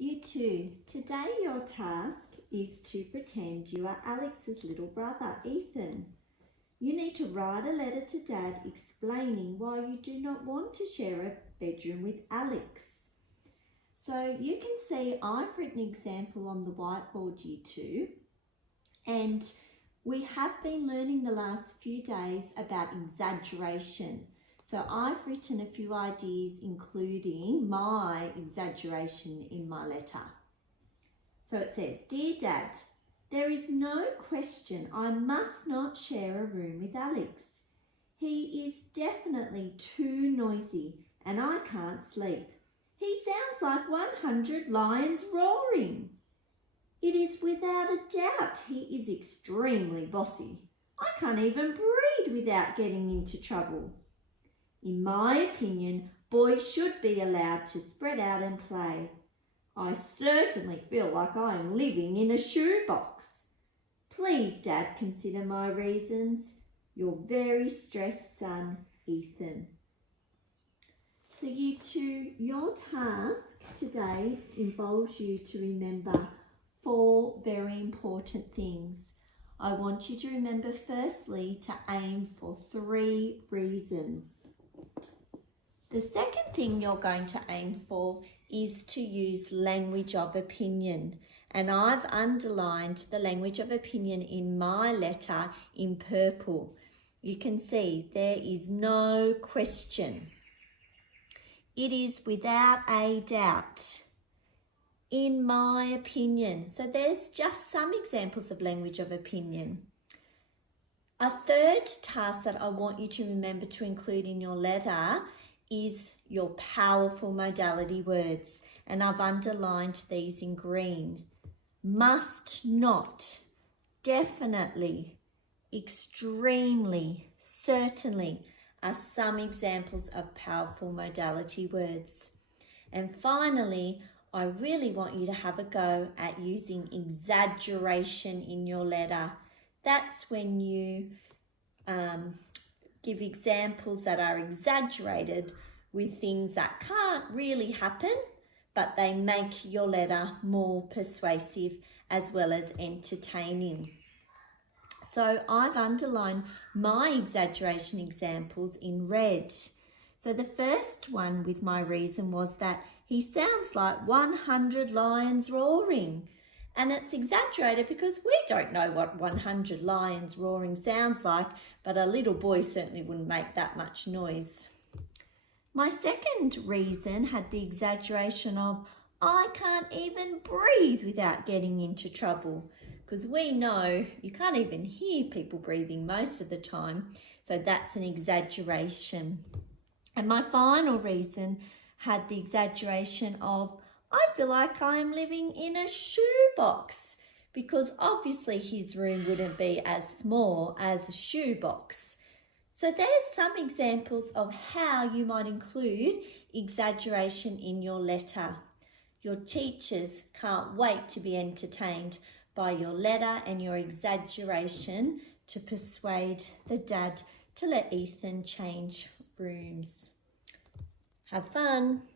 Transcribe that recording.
You too. Today your task is to pretend you are Alex's little brother, Ethan. You need to write a letter to Dad explaining why you do not want to share a bedroom with Alex. So you can see I've written an example on the whiteboard, you two, and we have been learning the last few days about exaggeration. So I've written a few ideas including my exaggeration in my letter. So it says, "Dear Dad, there is no question I must not share a room with Alex. He is definitely too noisy and I can't sleep. He sounds like 100 lions roaring. It is without a doubt he is extremely bossy. I can't even breathe without getting into trouble. In my opinion, boys should be allowed to spread out and play. I certainly feel like I am living in a shoebox. Please, Dad, consider my reasons. Your very stressed son, Ethan." So you two, your task today involves you to remember 4 very important things. I want you to remember firstly to aim for 3 reasons. The second thing you're going to aim for is to use language of opinion. And I've underlined the language of opinion in my letter in purple. You can see there is no question. It is without a doubt. In my opinion. So there's just some examples of language of opinion. A third task that I want you to remember to include in your letter is your powerful modality words. And I've underlined these in green. Must not, definitely, extremely, certainly are some examples of powerful modality words. And finally, I really want you to have a go at using exaggeration in your letter. That's when you give examples that are exaggerated with things that can't really happen, but they make your letter more persuasive as well as entertaining. So I've underlined my exaggeration examples in red. So the first one with my reason was that he sounds like 100 lions roaring. And it's exaggerated because we don't know what 100 lions roaring sounds like, but a little boy certainly wouldn't make that much noise. My second reason had the exaggeration of I can't even breathe without getting into trouble, because we know you can't even hear people breathing most of the time, so that's an exaggeration. And my final reason had the exaggeration of I feel like I'm living in a shoebox, because obviously his room wouldn't be as small as a shoebox. So there's some examples of how you might include exaggeration in your letter. Your teachers can't wait to be entertained by your letter and your exaggeration to persuade the dad to let Ethan change rooms. Have fun.